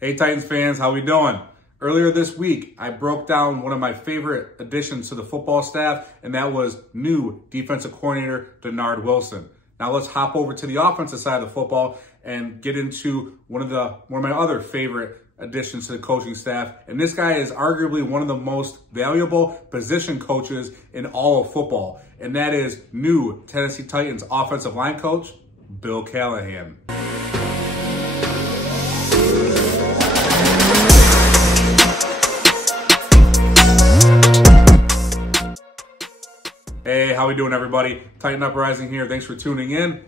Hey Titans fans, how we doing? Earlier this week, I broke down one of my favorite additions to the football staff, and that was new defensive coordinator Denard Wilson. Now let's hop over to the offensive side of the football and get into one of my other favorite additions to the coaching staff. And this guy is arguably one of the most valuable position coaches in all of football, and that is new Tennessee Titans offensive line coach, Bill Callahan. Hey, how we doing, everybody? Titan Uprising here. Thanks for tuning in.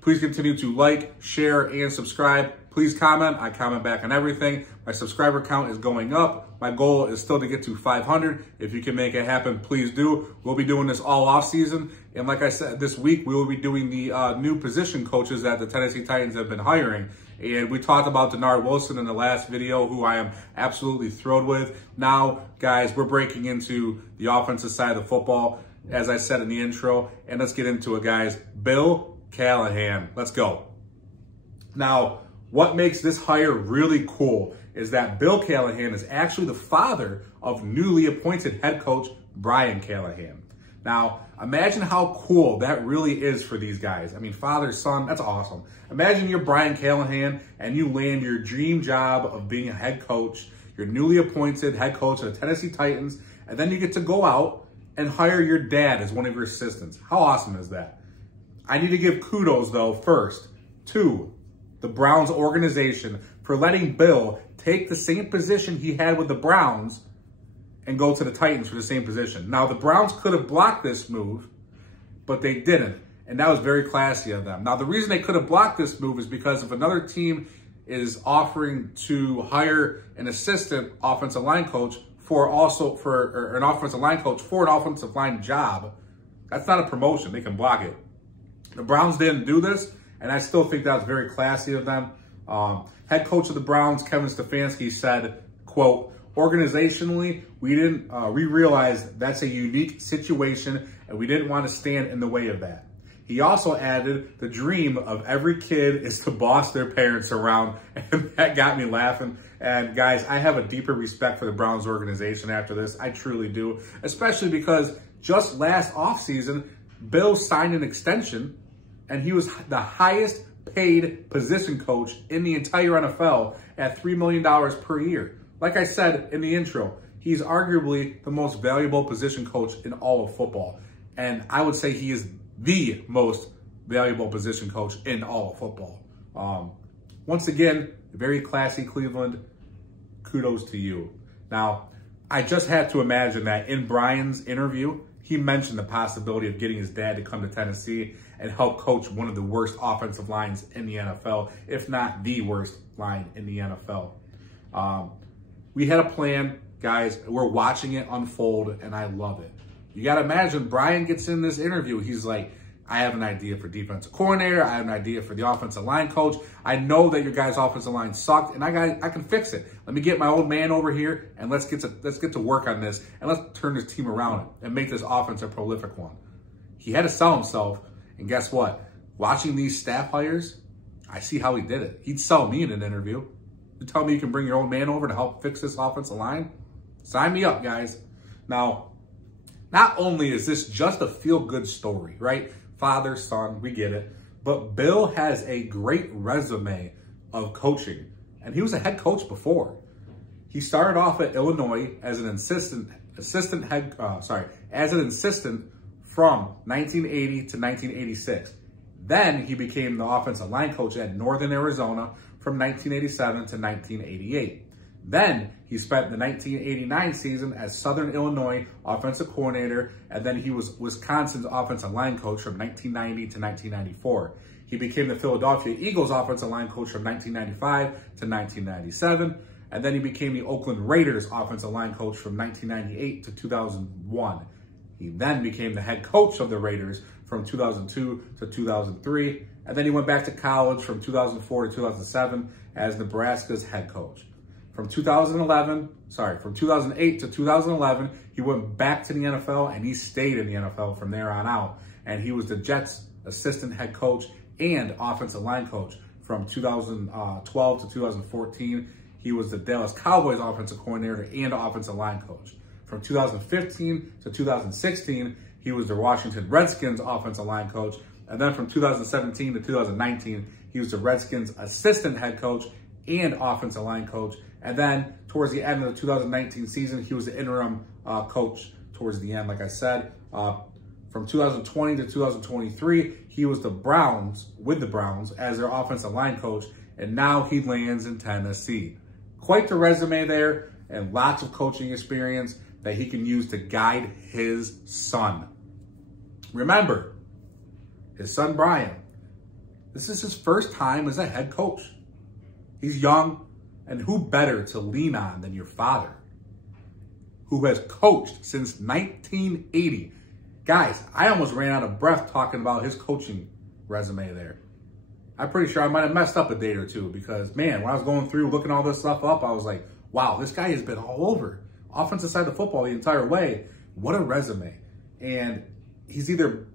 Please continue to like, share, and subscribe. Please comment. I comment back on everything. My subscriber count is going up. My goal is still to get to 500. If you can make it happen, please do. We'll be doing this all off season. And like I said, this week we will be doing the new position coaches that the Tennessee Titans have been hiring. And we talked about Denard Wilson in the last video, who I am absolutely thrilled with. Now, guys, we're breaking into the offensive side of the football, as I said in the intro, and let's get into it, guys. Bill Callahan, let's go. Now, what makes this hire really cool is that Bill Callahan is actually the father of newly appointed head coach Brian Callahan. Now, imagine how cool that really is for these guys. I mean, father, son, that's awesome. Imagine you're Brian Callahan and you land your dream job of being a head coach. You're newly appointed head coach of the Tennessee Titans, and then you get to go out and hire your dad as one of your assistants. How awesome is that? I need to give kudos, though, first to the Browns organization for letting Bill take the same position he had with the Browns and go to the Titans for the same position. Now, the Browns could have blocked this move, but they didn't, and that was very classy of them. Now, the reason they could have blocked this move is because if another team is offering to hire an assistant offensive line coach for an offensive line coach for an offensive line job, that's not a promotion. They can block it. The Browns didn't do this, and I still think that's very classy of them. Head coach of the Browns, Kevin Stefanski, said, quote, "Organizationally, we realized that's a unique situation, and we didn't want to stand in the way of that." He also added, "The dream of every kid is to boss their parents around," and that got me laughing. And guys, I have a deeper respect for the Browns organization after this. I truly do, especially because just last offseason, Bill signed an extension, and he was the highest paid position coach in the entire NFL at $3 million per year. Like I said in the intro, he's arguably the most valuable position coach in all of football. And I would say he is the most valuable position coach in all of football. Once again, very classy Cleveland. Kudos to you. Now, I just had to imagine that in Brian's interview, he mentioned the possibility of getting his dad to come to Tennessee and help coach one of the worst offensive lines in the NFL, if not the worst line in the NFL. We had a plan, guys. We're watching it unfold, and I love it. You got to imagine Brian gets in this interview. He's like, "I have an idea for defensive coordinator. I have an idea for the offensive line coach. I know that your guys' offensive line sucked, and I can fix it. Let me get my old man over here, and let's get to work on this, and let's turn this team around and make this offense a prolific one." He had to sell himself, and guess what? Watching these staff hires, I see how he did it. He'd sell me in an interview. You tell me you can bring your old man over to help fix this offensive line? Sign me up, guys. Now, not only is this just a feel-good story, right? Father, son, we get it. But Bill has a great resume of coaching, and he was a head coach before. He started off at Illinois as an assistant from 1980 to 1986. Then he became the offensive line coach at Northern Arizona from 1987 to 1988. Then he spent the 1989 season as Southern Illinois offensive coordinator, and then he was Wisconsin's offensive line coach from 1990 to 1994. He became the Philadelphia Eagles offensive line coach from 1995 to 1997, and then he became the Oakland Raiders offensive line coach from 1998 to 2001. He then became the head coach of the Raiders from 2002 to 2003, and then he went back to college from 2004 to 2007 as Nebraska's head coach. From 2008 to 2011, he went back to the NFL, and he stayed in the NFL from there on out. And he was the Jets' assistant head coach and offensive line coach from 2012 to 2014. he was the Dallas Cowboys offensive coordinator and offensive line coach. From 2015 to 2016, he was the Washington Redskins offensive line coach. And then from 2017 to 2019, he was the Redskins assistant head coach and offensive line coach. And then towards the end of the 2019 season, he was the interim coach towards the end, like I said. From 2020 to 2023, he was with the Browns as their offensive line coach. And now he lands in Tennessee. Quite the resume there and lots of coaching experience that he can use to guide his son. Remember, his son Brian, this is his first time as a head coach. He's young, and who better to lean on than your father, who has coached since 1980. Guys, I almost ran out of breath talking about his coaching resume there. I'm pretty sure I might have messed up a date or two because, man, when I was going through looking all this stuff up, I was like, wow, this guy has been all over. Offensive side of the football the entire way. What a resume. And he's either,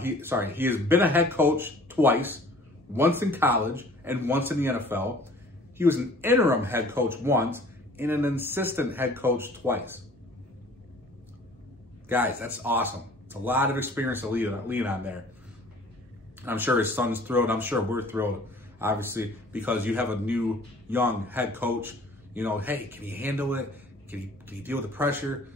he has been a head coach twice, once in college and once in the NFL. He was an interim head coach once and an assistant head coach twice. Guys, that's awesome. It's a lot of experience to lean on there. I'm sure his son's thrilled. I'm sure we're thrilled, obviously, because you have a new, young head coach. You know, hey, can he handle it? Can he deal with the pressure?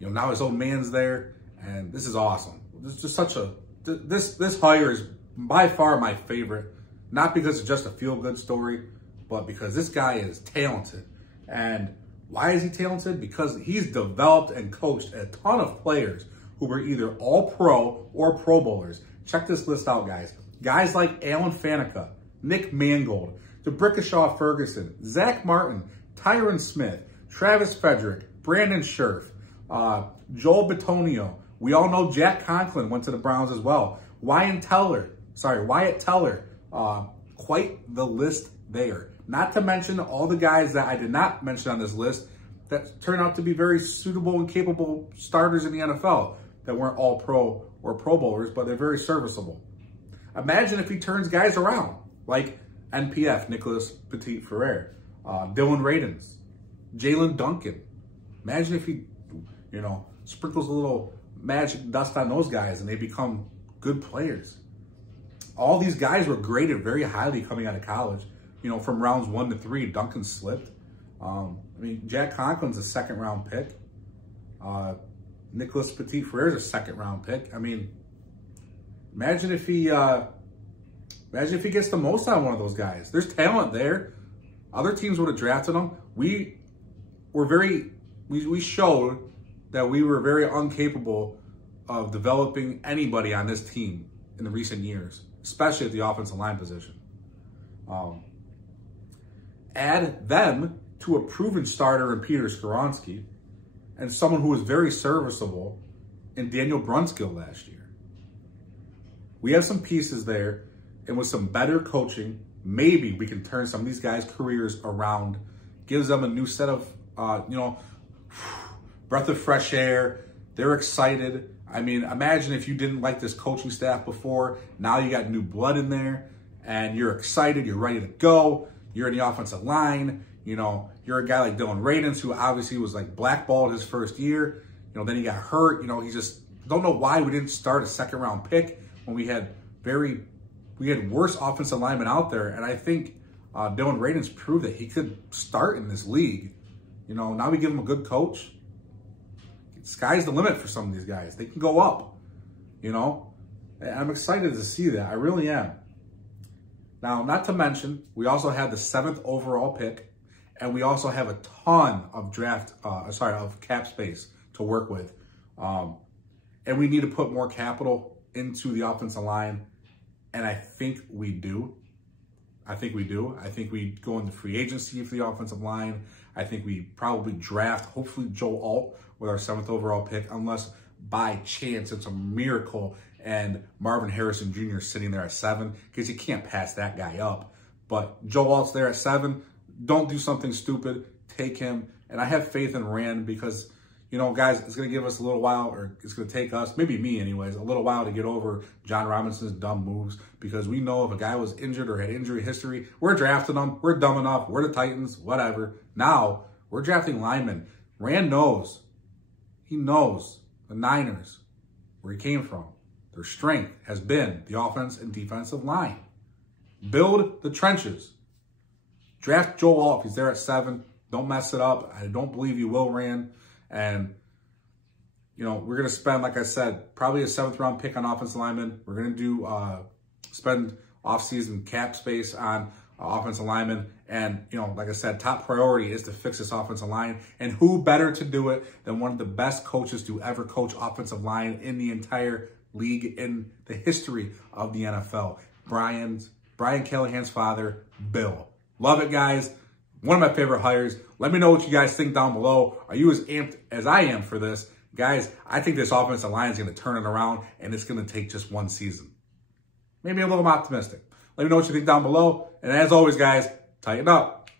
You know, now his old man's there, and this is awesome. This is just such a, this hire is by far my favorite, not because it's just a feel-good story, but because this guy is talented. And why is he talented? Because he's developed and coached a ton of players who were either all-pro or Pro Bowlers. Check this list out, guys. Guys like Alan Faneca, Nick Mangold, DeBrickashaw Ferguson, Zach Martin, Tyron Smith, Travis Frederick, Brandon Scherf, Joel Bitonio. We all know Jack Conklin went to the Browns as well. Wyatt Teller. Quite the list there. Not to mention all the guys that I did not mention on this list that turned out to be very suitable and capable starters in the NFL that weren't all pro or Pro Bowlers, but they're very serviceable. Imagine if he turns guys around, like NPF, Nicholas Petit-Frere, Dylan Radins, Jalen Duncan. Imagine if he, you know, sprinkles a little magic dust on those guys and they become good players. All these guys were graded very highly coming out of college. You know, from rounds 1 to 3, Duncan slipped. I mean, Jack Conklin's a second-round pick. Nicholas Petit-Frere is a second-round pick. I mean, imagine if he gets the most out of one of those guys. There's talent there. Other teams would have drafted him. We showed that we were very incapable of developing anybody on this team in the recent years, especially at the offensive line position. Add them to a proven starter in Peter Skoronski and someone who was very serviceable in Daniel Brunskill last year. We have some pieces there, and with some better coaching, maybe we can turn some of these guys' careers around, gives them a new set of, breath of fresh air. They're excited. I mean, imagine if you didn't like this coaching staff before. Now you got new blood in there, and you're excited. You're ready to go. You're in the offensive line. You know, you're a guy like Dylan Radins, who obviously was like blackballed his first year. You know, then he got hurt. You know, he just don't know why we didn't start a second-round pick when we had worse offensive linemen out there. And I think Dylan Radins proved that he could start in this league. You know, now we give him a good coach. Sky's the limit for some of these guys. They can go up, you know. And I'm excited to see that. I really am. Now, not to mention, we also had the 7th overall pick, and we also have a ton of of cap space to work with. And we need to put more capital into the offensive line, and I think we do. I think we go into free agency for the offensive line. I think we probably draft, hopefully, Joe Alt with our 7th overall pick, unless by chance it's a miracle and Marvin Harrison Jr. is sitting there at 7, because you can't pass that guy up. But Joe Alt's there at 7. Don't do something stupid. Take him. And I have faith in Rand because, you know, guys, it's going to give us a little while, or it's going to take us, maybe me anyways, a little while to get over John Robinson's dumb moves, because we know if a guy was injured or had injury history, we're drafting them. We're dumb enough. We're the Titans, whatever. Now, we're drafting linemen. Rand knows. He knows the Niners, where he came from. Their strength has been the offense and defensive line. Build the trenches. Draft Joe Alt if he's there at 7. Don't mess it up. I don't believe you will, Rand. And, you know, we're going to spend, like I said, probably a 7th round pick on offensive linemen. We're going to do spend offseason cap space on offensive linemen. And, you know, like I said, top priority is to fix this offensive line. And who better to do it than one of the best coaches to ever coach offensive line in the entire league, in the history of the NFL. Brian Callahan's father, Bill. Love it, guys. One of my favorite hires. Let me know what you guys think down below. Are you as amped as I am for this? Guys, I think this offensive line is going to turn it around, and it's going to take just one season. Maybe a little optimistic. Let me know what you think down below. And as always, guys, tighten up.